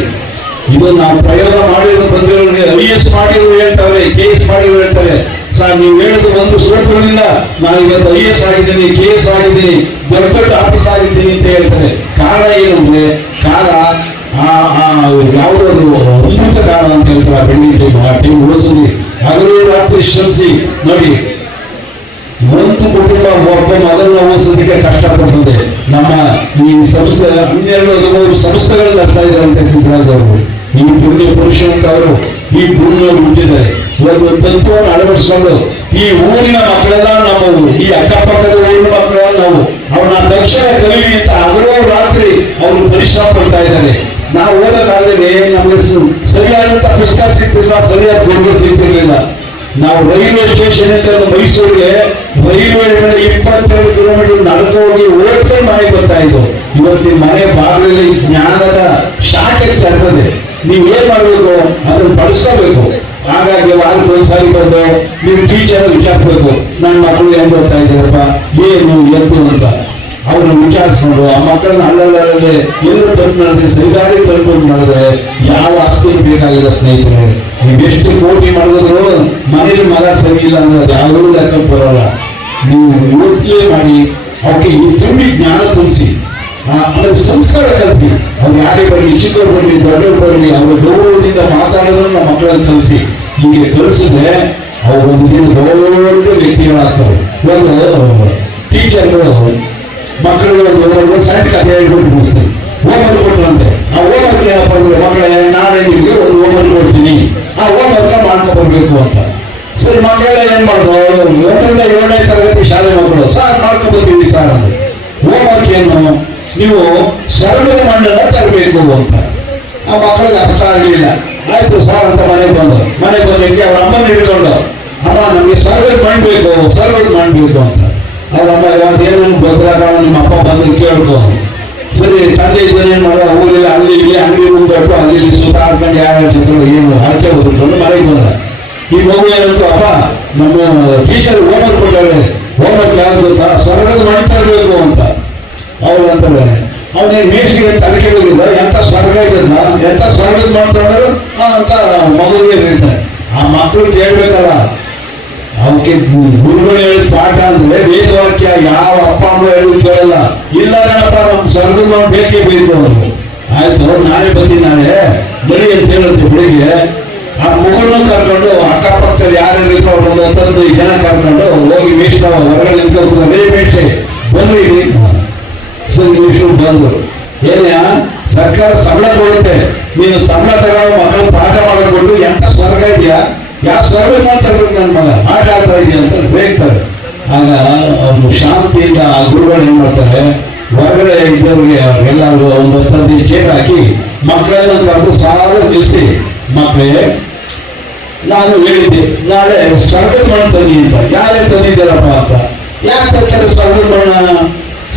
ಇದು ನಾವು ಪ್ರಯೋಗ ಮಾಡಿರೋ ಬಂದಿರೋರಿಗೆ IAS ಮಾಡಿರೋ ಹೇಳ್ತಾರೆ, KS ಮಾಡಿರೋ ಹೇಳ್ತಾರೆ. ಸರ್, ನೀವು ಹೇಳಿದ್ರು ಒಂದು ಸೂತ್ರದಿಂದ ನಾನು ಇವತ್ತು IAS ಆಗಿದ್ದೀನಿ, KS ಆಗಿದ್ದೀನಿ, ದೊಡ್ಡ ಆಫೀಸ್ ಆಗಿದ್ದೀನಿ ಅಂತ ಹೇಳ್ತಾರೆ. ಕಾರಣ ಏನಂದ್ರೆ ಕಾಲ ಯಾವುದಾದ್ರು ಅಮೃತ ಕಾಲ ಅಂತ ಹೇಳ್ತಾರೆ. ಬೆಳ್ಳಿಗೆ ಟೈಮ್, ಆ ಟೈಮ್ ಉಳಿಸಲಿ, ಹಗಲು ರಾತ್ರಿ ಶ್ರಮಿಸಿ. ನೋಡಿ, ಒಂದು ಕುಟುಂಬ ಒಬ್ಬ ಮಗನ ಓದಿಸೋದಕ್ಕೆ ಕಷ್ಟಪಡ್ತದೆ. ನಮ್ಮ ಈ ಸಂಸ್ಥೆ 12-13 ಸಂಸ್ಥೆಗಳು ನಡೆಸ್ತಾ ಇದ್ದಾರಂತೆ ಸಿದ್ದರಾಜವರು. ಈ ಪುಣ್ಯ ಪುರುಷ ಅಂತ ಅವರು ಈ ಭೂಮಿಯಲ್ಲಿ ಹುಟ್ಟಿದ್ದಾರೆ. ಒಂದು ತತ್ವವನ್ನು ಅಳವಡಿಸಿಕೊಂಡು ಈ ಊರಿನ ಮಕ್ಕಳೆಲ್ಲ ನಮ್ಮವು, ಈ ಅಕ್ಕಪಕ್ಕದ ಊರಿನ ಮಕ್ಕಳೆಲ್ಲ ನಾವು ಅವ್ರನ್ನ ತಕ್ಷಣ ಕಲಿವಿ ಅಂತ ಹಗಲು ರಾತ್ರಿ ಅವರು ಪರಿಶ್ರಮ ಪಡ್ತಾ ಇದ್ದಾರೆ. ನಾವು ಓದೋ ಕಾಲದಲ್ಲಿ ನಮಗೆ ಸರಿಯಾದಂತ ಪುಸ್ತಕ ಸಿಗ್ತಿಲ್ಲ, ಸರಿಯಾದ ಗುರುಗಳು ಸಿಗ್ತಿರ್ಲಿಲ್ಲ. ನಾವು ರೈಲ್ವೆ ಸ್ಟೇಷನ್ ಅಂತ ಮೈಸೂರಿಗೆ ರೈಲ್ವೆ 22 ಕಿಲೋಮೀಟರ್ ನಡ್ಕೊ ಹೋಗಿ ಓದ್ಕೊಂಡು ಮನೆಗೆ ಬರ್ತಾ ಇದ್ದು. ಇವತ್ತಿನ ಮನೆ ಬಾಗಿಲಲ್ಲಿ ಜ್ಞಾನದ ಶಾಖೆ ತರ್ತದೆ. ನೀವು ಏನ್ ಮಾಡ್ಬೇಕು, ಅದನ್ನು ಬಳಸ್ಕೋಬೇಕು. ಹಾಗಾಗಿ ವಾರಕ್ಕೆ ಒಂದ್ಸಾರಿ ಬಂದು ನೀವು ಟೀಚರ್ ವಿಚಾರಿಸ್ಬೇಕು, ನನ್ನ ಮಕ್ಕಳು ಹೆಂಗ್ ಓದ್ತಾ ಇದ್ದಾರಪ್ಪ, ಏನು ಎದ್ದು ಅಂತ. ಅವ್ರನ್ನ ವಿಚಾರಿಸ್ಕೊಂಡು ಆ ಮಕ್ಕಳನ್ನ ಅಲ್ಲಲ್ಲೇ ಎಲ್ಲ ತಪ್ಪು ನಡೆದ್ರೆ ಸರಿದಾರಿ ತಲುಪು ಮಾಡಿದ್ರೆ ಯಾವ ಆಸ್ತಿ ಬೇಕಾಗಿಲ್ಲ ಸ್ನೇಹಿತರೆ. ನೀವು ಎಷ್ಟು ಕೋಟಿ ಮಾಡಿದ್ರು ಮನೇಲಿ ಮಗ ಸರಿ ಇಲ್ಲ ಅಂದ್ರೆ ಯಾವುದೂ ಲೆಕ್ಕಕ್ಕೆ ಬರೋಲ್ಲ. ನೀವು ಯೋಚನೆ ಮಾಡಿ ಅವಕ್ಕೆ ತುಂಬಿ ಜ್ಞಾನ ತುಂಬಿಸಿ, ಆಮೇಲೆ ಸಂಸ್ಕಾರ ಕಲಿಸಿ. ಅವ್ರು ಯಾರೇ ಬರಲಿ, ಚಿಕ್ಕವ್ರು ಬರಲಿ, ದೊಡ್ಡವ್ರು ಬರಲಿ, ಅವ್ರ ಗೌರವದಿಂದ ಮಾತಾಡೋದನ್ನ ಮಕ್ಕಳನ್ನು ಕಲಿಸಿ. ಹೀಗೆ ಕಲಿಸಿದ್ರೆ ಅವ್ರು ಒಂದು ದಿನ ದೊಡ್ಡ ವ್ಯಕ್ತಿಗಳಾಗ್ತವೆ. ಒಂದು ಟೀಚರ್ಗಳು ಮಕ್ಕಳಿಗೆ ಒಂದು ಸಣ್ಣ ಕಥೆ ಹೇಳ್ಬಿಟ್ಟು ಮುಗಿಸ್ತಾರೆ. ಹೋಮ್ವರ್ಕ್ ಕೊಟ್ಟರಂತೆ. ಆ ಹೋಮ್ವರ್ಕ್ ಏನಪ್ಪ ಅಂದ್ರೆ, ಮಕ್ಕಳೇ ನಾಳೆ ನಿಮಗೆ ಒಂದು ಹೋಮ್ವರ್ಕ್ ಕೊಡ್ತೀನಿ, ಆ ಹೋಮ್ವರ್ಕ್ ಮಾಡ್ಕೊಬರ್ಬೇಕು ಅಂತ. ಸರಿ, ಮಕ್ಕಳೆಲ್ಲ ಏನ್ ಮಾಡಿದ್ರು, 1ರಿಂದ 7ನೇ ತರಗತಿ ಶಾಲೆ ಮಕ್ಕಳು, ಸಾರ್ ಮಾಡ್ಕೊಬರ್ತೀವಿ ಸಾರ್ ಅಂದ್ರೆ. ಹೋಮ್ವರ್ಕ್ ಏನು, ನೀವು ಸ್ವರ್ಗದ ಮಣ್ಣನ್ನ ತರಬೇಕು ಅಂತ. ಆ ಮಕ್ಕಳಿಗೆ ಅರ್ಥ ಆಗಲಿಲ್ಲ. ಆಯ್ತು ಸಾರ್ ಅಂತ ಮನೆಗೆ ಬಂದಕ್ಕೆ ಅವ್ರ ಅಮ್ಮನ ಹಿಡ್ಕೊಂಡು, ಅಮ್ಮ ನಮ್ಗೆ ಸ್ವರ್ಗದ ಮಣ್ಣು ಬೇಕು, ಸ್ವರ್ಗದ ಮಣ್ಣು ಬೇಕು ಅಂತ. ಅವ್ರ ಅಮ್ಮ ಅದೇನು ಗೊತ್ತಾಗ ನಿಮ್ಮ ಅಪ್ಪ ಬಂದು ಕೇಳ್ಕೊ. ಸರಿ, ತಂದೆ ಇದ್ದಾನೆ ಏನ್ ಮಾಡಿದ, ಊರಿಲ್ಲ ಅಲ್ಲಿ ಇಲ್ಲಿ ಅಂಗಡಿ ಹೋಗ್ಬಿಟ್ಟು ಅಲ್ಲಿ ಇಲ್ಲಿ ಸುತ್ತಾಡ್ಕೊಂಡು ಯಾರು ಏನು ಹರಕೆ ಹೋಗ್ಬಿಟ್ಟು ಮನೆಗೆ ಬಂದ. ಈ ಮಗು ಏನಂತ, ಅಪ್ಪ ನಮ್ಮ ಟೀಚರ್ ಹೋಮ್ವರ್ಕ್ ಕೊಟ್ಟಾಳೆ, ಹೋಮ್ವರ್ಕ್ ಯಾರು ಗೊತ್ತಾ, ಸ್ವರ್ಗದ ಮಣ್ಣು ತರಬೇಕು ಅಂತ. ಅವ್ರು ಅಂತಾರೆ, ಅವನೇನು ಮೇಷ್ಟಿಗೆ ತನಿಖೆ ಹೋಗಿದ್ದ, ಎಂತ ಸ್ವರ್ಗ ಇದ್ದಲ್ಲ, ಎಂತ ಸ್ವರ್ಗದ ಮಾಡ್ಕೊಂಡ್ರು ಅಂತ ಮಗುವಿಗೆ ಇರ್ತಾರೆ. ಆ ಮಕ್ಕಳು ಕೇಳ್ಬೇಕಲ್ಲ, ಅವಕ್ಕೆ ಗುರುಗಳು ಹೇಳಿದ ಪಾಠ ಅಂದ್ರೆ ವೇದವಾಕ್ಯ ಯಾವ ಅಪ್ಪ ಅಮ್ಮ ಹೇಳಿದ್ ಕೇಳಲ್ಲ. ಇಲ್ಲ ಕಣಪ್ಪ, ನಮ್ ಸ್ವರ್ಗದ ಮಾಡಿ ಬೇಕೇ ಬೇಕು ಅವ್ರು. ಆಯ್ತು, ನಾಳೆ ಬಂದಿ ನಾಳೆ ಬಳಿ ಅಂತ ಹೇಳುತ್ತೆ. ಬೆಳಿಗ್ಗೆ ಆ ಮಗುವನ್ನು ಕರ್ಕೊಂಡು ಅಕ್ಕಪಕ್ಕದಲ್ಲಿ ಯಾರ್ಯಾರಿದ್ರು ಅವ್ರು ಒಂದು 15 ಜನ ಕರ್ಕೊಂಡು ಹೋಗಿ ಮೇಷ್ಠ ಹೊರಗಡೆ ನಿಂತ್ಕೊಳ್ತಾರೆ. ಮೇಷ್ಠೆ ಬನ್ನಿ, ಸರಿ ಮೇಷ್ಠರು ಬಂದ್ರು. ಏನೇ ಸರ್ಕಾರ ಸಂಬಳ ಕೊಡುತ್ತೆ, ನೀನು ಸಂಬಳ ತಗೊಂಡು ಮಕ್ಕಳು ಪಾಠ ಮಾಡಿಕೊಂಡು ಎಂತ ಸ್ವರ್ಗ ಇದೆಯಾ, ಯಾವ ಸ್ವರ್ಗ ಮಾಡ್ತಿರ್ಬೇಕು ನನ್ನ ಮಗ, ಆಟ ಆಡ್ತಾ ಇದೆಯಾ ಅಂತ ಬೇಕ್ತಾರೆ. ಆಗ ಅವರು ಶಾಂತಿಯಿಂದ ಆ ಗುರುಗಳು ಏನ್ ಮಾಡ್ತಾರೆ, ಹೊರಗಡೆ ಇದ್ದವ್ರಿಗೆ ಎಲ್ಲರಿಗೂ ಒಂದು 15 ಚೇರ್ ಹಾಕಿ ಮಕ್ಕಳೆಲ್ಲ ಕರೆದು ಸಾಲು ನಿಲ್ಲಿಸಿ, ಮಕ್ಕಳೇ ನಾನು ಹೇಳಿದ್ದೆ ನಾಳೆ ಸ್ವರ್ಗದ ಮಣ್ಣು ತಂದಿ ಅಂತ. ಯಾರ್ಯಾರು ತಂದಿದ್ದೀರಪ್ಪ ಅಂತ. ಯಾಕೆ ತರ್ತಾರೆ ಸ್ವರ್ಗದ ಮಣ್ಣ?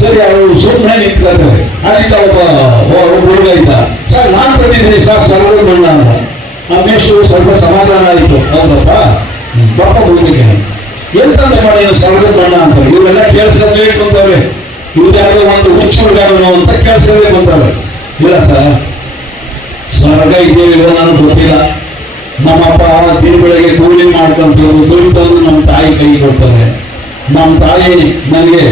ಸರಿ, ಅವರು ಸುಮ್ಮನೆ ನಿಂತ್ಕೊಳ್ತಾರೆ. ಅದಕ್ಕೆ ಒಬ್ಬ ಹುಡುಗ ಇದ್ದ, ಸರ್ ನಾನು ತಂದಿದ್ದೀನಿ ಸರ್ ಸ್ವರ್ಗದ ಮಣ್ಣ ಅಂತ. ಮೇಷ್ಟ್ರು ಸ್ವಲ್ಪ ಸಮಾಧಾನ ಆಯಿತು. ಹೌದಪ್ಪ, ಪಾಪ ಹುಡುಗಿಗೆ ಎಲ್ಲಿ ತಂದಪ್ಪ ನೀನು ಸ್ವರ್ಗದ ಮಣ್ಣ ಅಂತ. ಇವರೆಲ್ಲ ಕೇಳಿಸೋದೇ ಬಂದವ್ರೆ, ಇವ್ರ್ಯಾವುದೋ ಒಂದು ಹುಚ್ಚು ಹುಡುಗನು ಅಂತ ಕೇಳಿಸೋದೇ ಬಂದವ್ರೆ. ಇಲ್ಲ ಸರ್, ಸ್ವರ್ಗ ಇದೆಯೋ ಇರೋ ನನಗೆ ಗೊತ್ತಿಲ್ಲ. ನಮ್ಮಪ್ಪ ದಿನ ಬೆಳಗ್ಗೆ ಕೂಲಿ ಮಾಡ್ಕೊಂತೀವಿ, ದುಡ್ಡು ತಂದು ನಮ್ಮ ತಾಯಿ ಕೈ ಕೊಡ್ತಾರೆ. ನಮ್ಮ ತಾಯಿ ನನಗೆ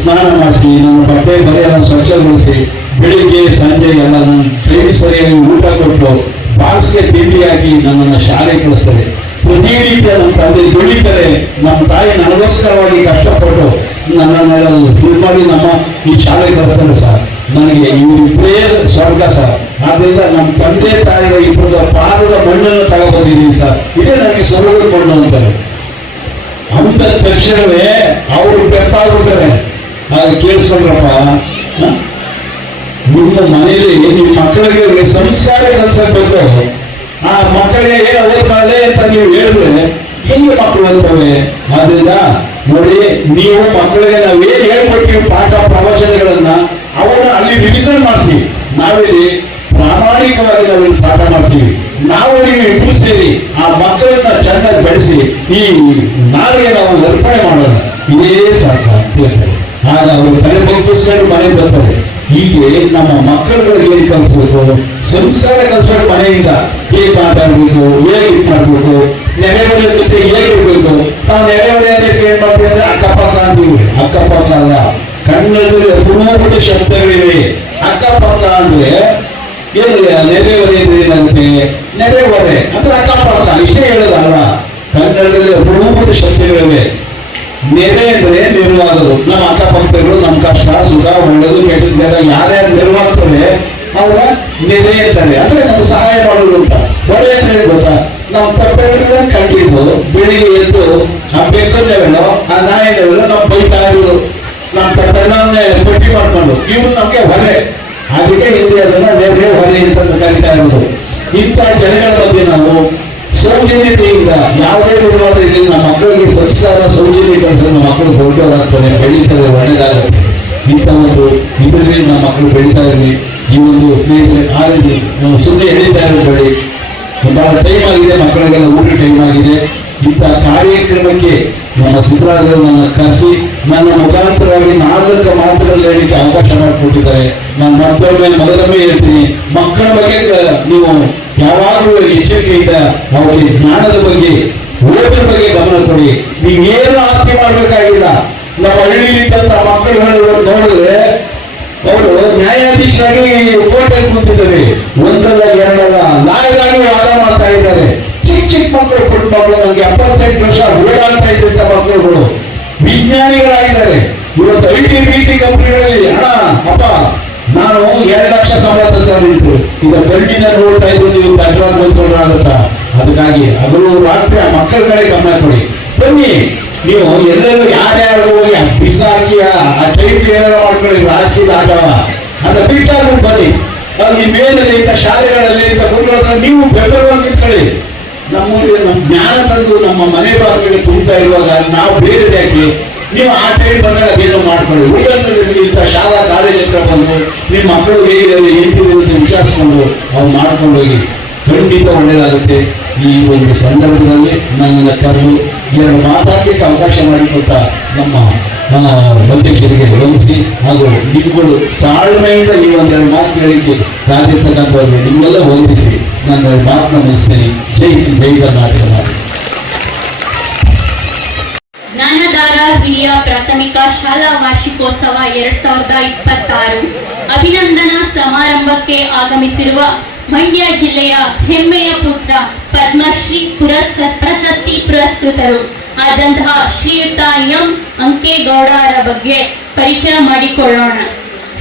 ಸ್ನಾನ ಮಾಡಿಸಿ, ನನ್ನ ಬಟ್ಟೆ ಬರೆಯೆಲ್ಲ ಸ್ವಚ್ಛಗೊಳಿಸಿ, ಬೆಳಿಗ್ಗೆ ಸಂಜೆ ಎಲ್ಲ ನನ್ನ ಸರಿಯಾಗಿ ಊಟ ಕೊಟ್ಟು ಬಾಸಿಗೆ ತಿಂಡಿ ಹಾಕಿ ನನ್ನನ್ನು ಶಾಲೆಗೆ ಕಳಿಸ್ತಾರೆ. ಪ್ರತಿನಿತ್ಯ ನಮ್ಮ ತಂದೆ ದುಡಿತಾರೆ. ನಮ್ಮ ತಾಯಿ ನನಗೋಸ್ಕರವಾಗಿ ಕಷ್ಟಪಟ್ಟು ನನ್ನನ್ನೆಲ್ಲ ಇದು ಮಾಡಿ ನಮ್ಮ ಈ ಶಾಲೆಗೆ ಕಳಿಸ್ತಾರೆ ಸರ್. ನನಗೆ ಇವರಿಬ್ಬರೇ ಸ್ವರ್ಗ ಸರ್. ಆದ್ರಿಂದ ನಮ್ಮ ತಂದೆ ತಾಯಿಯ ಇಬ್ಬರ ಪಾದದ ಮಣ್ಣನ್ನು ತಗೊಬಂದಿದ್ದೀನಿ ಸರ್, ಇದೇ ನನಗೆ ಸ್ವರ್ಗದ ಮಣ್ಣು ಅಂತಾರೆ. ಅಂತ ತಕ್ಷಣವೇ ಅವರು ಬೆಪ್ಪಾಗ್ಬಿಡ್ತಾರೆ. ಕೇಳಿಸ್ಕೊಂಡ್ರಪ್ಪ, ನಿಮ್ಮ ಮನೆಯಲ್ಲಿ ನಿಮ್ಮ ಮಕ್ಕಳಿಗೆ ಸಂಸ್ಕಾರ ಕಲಿಸಬೇಕು. ಆ ಮಕ್ಕಳಿಗೆ ಓದ್ತಾಳೆ ಅಂತ ನೀವು ಹೇಳಿದ್ರೆ ಹೆಂಗೆ ಮಕ್ಕಳು ಓದ್ತವೆ? ಆದ್ರಿಂದ ನೋಡಿ, ನೀವು ಮಕ್ಕಳಿಗೆ ನಾವೇನ್ ಹೇಳ್ಕೊಡ್ತೀವಿ ಪಾಠ ಪ್ರವಚನಗಳನ್ನ ಅವನ್ನ ಅಲ್ಲಿ ರಿವಿಷನ್ ಮಾಡಿಸಿ. ನಾವಿಲ್ಲಿ ಪ್ರಾಮಾಣಿಕವಾಗಿ ನಾವಿಲ್ಲಿ ಪಾಠ ಮಾಡ್ತೀವಿ. ನಾವು ನೀವು ಇಬ್ಬರು ಸೇರಿ ಆ ಮಕ್ಕಳನ್ನ ಚೆನ್ನಾಗಿ ಬೆಳೆಸಿ ಈ ನಾಳೆಗೆ ನಾವು ಅರ್ಪಣೆ ಮಾಡೋಣ, ಇದೇ ಸಾಕು ಅಂತ ಹೇಳ್ತಾರೆ. ಆಗ ಅವರು ತಲೆ ಬಗ್ಗಿಸ್ಕೊಂಡು ಮನೆಗೆ ಬರ್ತಾರೆ. ಹೀಗೆ ನಮ್ಮ ಮಕ್ಕಳುಗಳಿಗೆ ಏನು ಕಲಿಸ್ಬೇಕು, ಸಂಸ್ಕಾರ ಕಲಿಸ್ಬೇಕು. ಮನೆಯಿಂದ ಹೇಗೆ ಮಾತಾಡ್ಬೇಕು, ಹೇಗೆ ಇದು ಮಾಡ್ಬೇಕು, ನೆರೆಹೊರೆಯ ಜೊತೆ ಹೇಗಿರ್ಬೇಕು. ನಾವು ನೆರೆಹೊರೆಯಕ್ಕೆ ಏನ್ ಮಾಡ್ತೀವಿ ಅಂದ್ರೆ ಅಕ್ಕಪಕ್ಕ ಅಂತೀವಿ. ಅಕ್ಕಪಕ್ಕ ಅಲ್ಲ, ಕನ್ನಡದಲ್ಲಿ ಅಪರೂಪದ ಶಬ್ದಗಳಿವೆ. ಅಕ್ಕಪಕ್ಕ ಅಂದ್ರೆ ಏನು? ನೆರೆಹೊರೆ ಅಂದ್ರೆ ಏನಾಗುತ್ತೆ? ನೆರೆಹೊರೆ ಅಂದ್ರೆ ಅಕ್ಕಪಕ್ಕ, ಇಷ್ಟೇ ಹೇಳೋದಲ್ಲ. ಕನ್ನಡದಲ್ಲಿ ಅಪರೂಪದ ಶಬ್ದಗಳಿವೆ. ನೆರೆ ಅಂದ್ರೆ ನೆರವಾಗೋದು. ನಮ್ಮ ಅಕ್ಕಪಕ್ಕಗಳು ನಮ್ಮ ಕಷ್ಟ ಸುಖ ಒಳ್ಳೆದು ಕೆಟ್ಟದ್ದೆಲ್ಲ ಯಾರ್ಯಾರು ನೆರವಾಗ್ತವೆ ಅವರ ನೆರೆ ಅಂತಾರೆ. ಅಂದ್ರೆ ನಮ್ಗೆ ಸಹಾಯ ಮಾಡೋದು ಅಂತ. ಒಳ್ಳೆ ಅಂದ್ರೆ ಗೊತ್ತಾ, ನಾವು ತಪ್ಪೆಲ್ಲ ಕಂಡಿದ್ದು ಬೆಳಿಗ್ಗೆ ಎದ್ದು ಆ ಬೆಕ್ಕನ್ನೇಳೋ ಆ ನಾಯಿನೇಳೋ ನಾವು ಬೈತಾ ಇರೋದು. ನಮ್ಮ ತಪ್ಪೆಲ್ಲವನ್ನೇ ಪಟ್ಟಿ ಮಾಡ್ಕೊಂಡು ಇವರು ನಮ್ಗೆ ಹೊರೆ. ಅದಕ್ಕೆ ಹಿಂದೆ ಅದನ್ನ ನೆರೆ ಹೊರೆ ಅಂತ ಕರಿತಾ ಇರೋದು. ಇಂಥ ಜನಗಳ ಬಗ್ಗೆ ನಾವು ಸೌಜನ್ಯತೆಯಿಂದ ಯಾವುದೇ ವಿಧವಾದ ಇದರಿಂದ ನಮ್ಮ ಮಕ್ಕಳಿಗೆ ಸಂಸ್ಕಾರ ಸೌಜನ್ಯ ಕಲಿಸಿದ್ರೆ ನಮ್ಮ ಮಕ್ಕಳು ದೊಡ್ಡವರಾಗ್ತಾರೆ, ಬೆಳೀತಾರೆ, ಒಳ್ಳೆಯದಾಗುತ್ತೆ. ಇಂಥ ಒಂದು ಇದರಲ್ಲಿ ನಮ್ಮ ಮಕ್ಕಳು ಬೆಳೀತಾ ಇರಲಿ. ಈ ಒಂದು ಸ್ನೇಹಿತರೆ ಆಗಿದೆ, ನಾವು ಸುಮ್ಮನೆ ಎಳೀತಾ ಇರೋದು ಬೆಳಿ. ಬಹಳ ಟೈಮ್ ಆಗಿದೆ, ಮಕ್ಕಳಿಗೆಲ್ಲ ಊಟ ಟೈಮ್ ಆಗಿದೆ. ಇಂಥ ಕಾರ್ಯಕ್ರಮಕ್ಕೆ ನಮ್ಮ ಸಿದ್ದರಾಮಯ್ಯ ನನ್ನ ಕರೆಸಿ ನನ್ನ ಮುಖಾಂತರವಾಗಿ 4 ಮಾತುಗಳು ಹೇಳಲಿಕ್ಕೆ ಅವಕಾಶ ಮಾಡಿಕೊಟ್ಟಿದ್ದಾರೆ. ನಾನು ಮೊದಲೊಮ್ಮೆ ಹೇಳ್ತೀನಿ, ಮಕ್ಕಳ ಬಗ್ಗೆ ನೀವು ಯಾವಾಗಲೂ ಎಚ್ಚರಿಕೆಯಿಂದ ಅವರಿಗೆ ಜ್ಞಾನದ ಬಗ್ಗೆ, ಓದಿನ ಬಗ್ಗೆ ಗಮನ ಕೊಡಿ. ನೀವೇನು ಆಸ್ತಿ ಮಾಡಬೇಕಾಗಿಲ್ಲ. ನಮ್ಮ ಹಳ್ಳಿಲಿದ್ದಂತ ಮಕ್ಕಳುಗಳು ನೋಡಿದ್ರೆ ಅವರು ನ್ಯಾಯಾಧೀಶರಾಗಿ ಕೋರ್ಟಲ್ಲಿ ಕೂತಿದ್ದಾರೆ, ಒಂದಲ್ಲ ಎರಡಲ್ಲ, ಲಾಯರ್ ಆಗಿ ವಾದ ಮಾಡ್ತಾ ಇದ್ದಾರೆ. ಚಿಕ್ಕ ಮಕ್ಕಳು, ಪುಟ್ಟ ಮಕ್ಕಳು, ನನಗೆ 78 ವರ್ಷ ಓಡಾಡ್ತಾ ಇದ್ದಂತ ಮಕ್ಕಳುಗಳು ವಿಜ್ಞಾನಿಗಳಾಗಿದ್ದಾರೆ. ಇವತ್ತು ಐಟಿ ಕಂಪನಿಗಳಲ್ಲಿ ಹಣ ಅಪ್ಪ ನಾನು 2 ಲಕ್ಷ ಸಂಬಳ ತಂದಿತ್ತು, ಈಗ ಗಂಡಿನ ನೋಡ್ತಾ ಇದ್ದು ನೀವು ಆಗುತ್ತಾ. ಅದಕ್ಕಾಗಿ ಹಗಲು ರಾತ್ರಿ ಆ ಮಕ್ಕಳುಗಳಿಗೆ ಗಮನ ಕೊಡಿ. ಬನ್ನಿ, ನೀವು ಎಲ್ಲೆಲ್ಲೂ ಯಾರ್ಯಾರು ಹೋಗಿ ಬಿಸಾಕಿ ಆ ಟೈಪ್ ಏನಾರು ಮಾಡ್ಕೊಳ್ಳಿ, ರಾಜಕೀಯ ಆಟ ಅದ ಬಿಟ್ಟಾದ್ರೂ ಬನ್ನಿ. ಅದು ನಿಮ್ಮ ಮೇಲಲ್ಲಿ ಇಂಥ ಶಾಲೆಗಳಲ್ಲಿ ಇಂಥ ಗುರುಗಳ ಹತ್ರ ನೀವು ಬೆಂಬಲವಾಗಿ ನಿಂತ್ಕೊಳ್ಳಿ. ನಮ್ಮೂರಿಗೆ ನಮ್ಮ ಜ್ಞಾನ ತಂದು ನಮ್ಮ ಮನೆ ಬಾಗಿಲಿಗೆ ತುಂಬ್ತಾ ಇರುವಾಗ ನಾವು ಬೇರೆ ಯಾಕೆ? ನೀವು ಆ ಟೈಮ್ ಬಂದಾಗ ಅದೇನೋ ಮಾಡ್ಕೊಳ್ಳಿ. ಉಳಿದಂತೆ ಇಂಥ ಶಾಲಾ ಕಾಲೇಜ್ ಹತ್ರ ಬಂದು ನಿಮ್ಮ ಮಕ್ಕಳು ಹೇಗೆ ಏನಿದೆ ಅಂತ ವಿಚಾರಿಸ್ಕೊಂಡು ಅವ್ರು ಮಾಡ್ಕೊಂಡು ಹೋಗಿ, ಖಂಡಿತ ಒಳ್ಳೆಯದಾಗುತ್ತೆ. ಈ ಒಂದು ಸಂದರ್ಭದಲ್ಲಿ ನನ್ನನ್ನು ಕರೆದು 2 ಮಾತಾಡಲಿಕ್ಕೆ ಅವಕಾಶ ಮಾಡಿಕೊಟ್ಟ ನಮ್ಮ ಅಧ್ಯಕ್ಷರಿಗೆ ವಂದಿಸಿ, ಹಾಗೂ ನಿಮ್ಗಳು ತಾಳ್ಮೆಯಿಂದ ಈ 1-2 ಮಾತು ಹೇಳಿಕ್ಕೆ ಕಾದಿರ್ತಕ್ಕಂಥವ್ರಿಗೆ ನಿಮ್ಮೆಲ್ಲ ವಂದಿಸಿ ನನ್ನ ಮಾತನ್ನ ಮುಗಿಸ್ತೇನೆ. ಜೈ ಹಿಂದ್, ಜೈ ಕರ್ನಾಟಕ. ಜ್ಞಾನಧಾರ ಹಿರಿಯ ಪ್ರಾಥಮಿಕ ಶಾಲಾ ವಾರ್ಷಿಕೋತ್ಸವ 2026 ಅಭಿನಂದನಾ ಸಮಾರಂಭಕ್ಕೆ ಆಗಮಿಸಿರುವ ಮಂಡ್ಯ ಜಿಲ್ಲೆಯ ಹೆಮ್ಮೆಯ ಪುತ್ರ ಪದ್ಮಶ್ರೀ ಪ್ರಶಸ್ತಿ ಪುರಸ್ಕೃತರು ಆದಂತಹ ಶ್ರೀಯುತ ಎಂ ಅಂಕೇಗೌಡ ಅವರ ಬಗ್ಗೆ ಪರಿಚಯ ಮಾಡಿಕೊಳ್ಳೋಣ.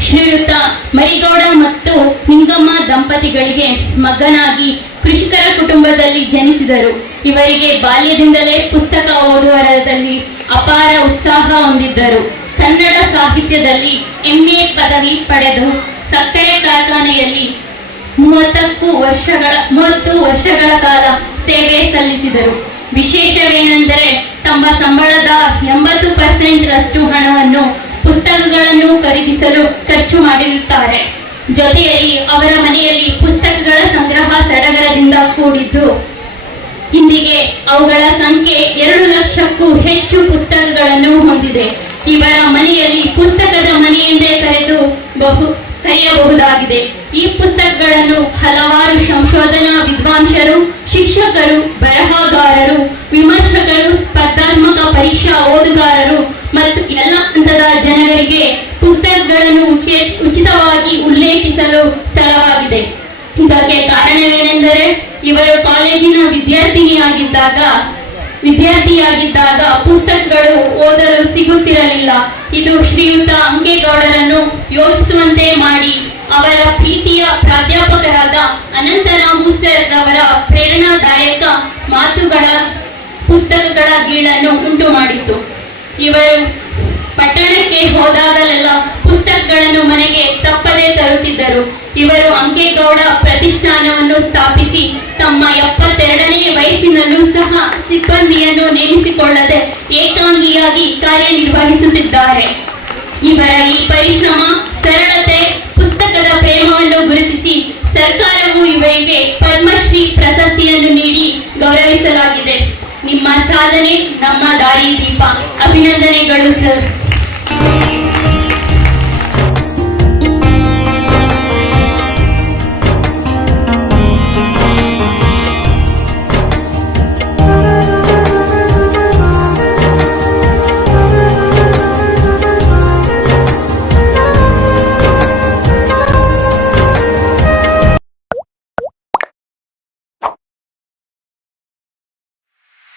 ಶ್ರೀಯುತ ಮರಿಗೌಡ ಮತ್ತು ನಿಂಗಮ್ಮ ದಂಪತಿಗಳಿಗೆ ಮಗನಾಗಿ ಕೃಷಿಕರ ಕುಟುಂಬದಲ್ಲಿ ಜನಿಸಿದರು. ಇವರಿಗೆ ಬಾಲ್ಯದಿಂದಲೇ ಪುಸ್ತಕ ಓದುವರಲ್ಲಿ ಅಪಾರ ಉತ್ಸಾಹ ಹೊಂದಿದ್ದರು. ಕನ್ನಡ ಸಾಹಿತ್ಯದಲ್ಲಿ MA ಪದವಿ ಪಡೆದು ಸಕ್ಕರೆ ಕಾರ್ಖಾನೆಯಲ್ಲಿ 30 ವರ್ಷಗಳ ಕಾಲ ಸೇವೆ ಸಲ್ಲಿಸಿದರು. ವಿಶೇಷವೇನೆಂದರೆ ತಮ್ಮ ಸಂಬಳದ 80% ರಷ್ಟು ಹಣವನ್ನು ಪುಸ್ತಕಗಳನ್ನು ಖರೀದಿಸಲು ಖರ್ಚು ಮಾಡಿರುತ್ತಾರೆ. ಜೊತೆಯಲ್ಲಿ ಅವರ ಮನೆಯಲ್ಲಿ ಪುಸ್ತಕಗಳ ಸಂಗ್ರಹ ಸಡಗರದಿಂದ ಕೂಡಿದ್ದು, ಇಂದಿಗೆ ಅವುಗಳ ಸಂಖ್ಯೆ 2 ಲಕ್ಷಕ್ಕೂ ಹೆಚ್ಚು ಪುಸ್ತಕಗಳನ್ನು ಹೊಂದಿದೆ. ಇವರ ಮನೆಯಲ್ಲಿ ಪುಸ್ತಕದ ಮನೆ ಎಂದೇ ಕರೆಯಬಹುದಾಗಿದೆ. ಈ ಪುಸ್ತಕಗಳನ್ನು ಹಲವಾರು ಸಂಶೋಧನಾ ವಿದ್ವಾಂಸರು, ಶಿಕ್ಷಕರು, ಬರಹಗಾರರು, ವಿಮರ್ಶಕರು, ಸ್ಪರ್ಧಾತ್ಮಕ ಪರೀಕ್ಷಾ ಓದುಗಾರರು ಮತ್ತು ಎಲ್ಲ ಹಂತದ ಜನರಿಗೆ ಪುಸ್ತಕಗಳನ್ನು ಉಚಿತವಾಗಿ ಉಲ್ಲೇಖಿಸಲು ಸ್ಥಳವಾಗಿದೆ. ಇದಕ್ಕೆ ಕಾರಣವೇನೆಂದರೆ ಇವರು ಕಾಲೇಜಿನ ವಿದ್ಯಾರ್ಥಿಯಾಗಿದ್ದಾಗ ಪುಸ್ತಕಗಳು ಓದಲು ಸಿಗುತ್ತಿರಲಿಲ್ಲ. ಇದು ಶ್ರೀಯುತ ಅಂಕೇಗೌಡರನ್ನು ಯೋಚಿಸುವಂತೆ ಮಾಡಿ ಅವರ ಪ್ರೀತಿಯ ಪ್ರಾಧ್ಯಾಪಕರಾದ ಅನಂತರಾಮು ಸರ್ ರವರ ಪ್ರೇರಣಾದಾಯಕ ಮಾತುಗಳ ಪುಸ್ತಕಗಳ ಗೀಳನ್ನು ಉಂಟು ಮಾಡಿತ್ತು. ಇವರು ಪಟ್ಟಣಕ್ಕೆ ಹೋದಾಗಲೆಲ್ಲ ಪುಸ್ತಕಗಳನ್ನು ಮನೆಗೆ ತಪ್ಪದೇ ತರುತ್ತಿದ್ದರು. ಇವರು ಅಂಕೇಗೌಡ ಪ್ರತಿಷ್ಠಾನವನ್ನು ಸ್ಥಾಪಿಸಿ ತಮ್ಮ 72ನೇ ವಯಸ್ಸಿನಲ್ಲೂ ಸಹ ಸಿಬ್ಬಂದಿಯನ್ನು ನೇಮಿಸಿಕೊಳ್ಳದೆ ಏಕಾಂಗಿಯಾಗಿ ಕಾರ್ಯನಿರ್ವಹಿಸುತ್ತಿದ್ದಾರೆ. ಇವರ ಈ ಪರಿಶ್ರಮ, ಸರಳತೆ, ಪುಸ್ತಕದ ಪ್ರೇಮವನ್ನು ಗುರುತಿಸಿ ಸರ್ಕಾರವು ಇವರಿಗೆ ಪದ್ಮಶ್ರೀ ಪ್ರಶಸ್ತಿಯನ್ನು ನೀಡಿ ಗೌರವಿಸಲಾಗಿದೆ. ನಿಮ್ಮ ಸಾಧನೆ ನಮ್ಮ ದಾರಿ ದೀಪ. ಅಭಿನಂದನೆಗಳು ಸರ್.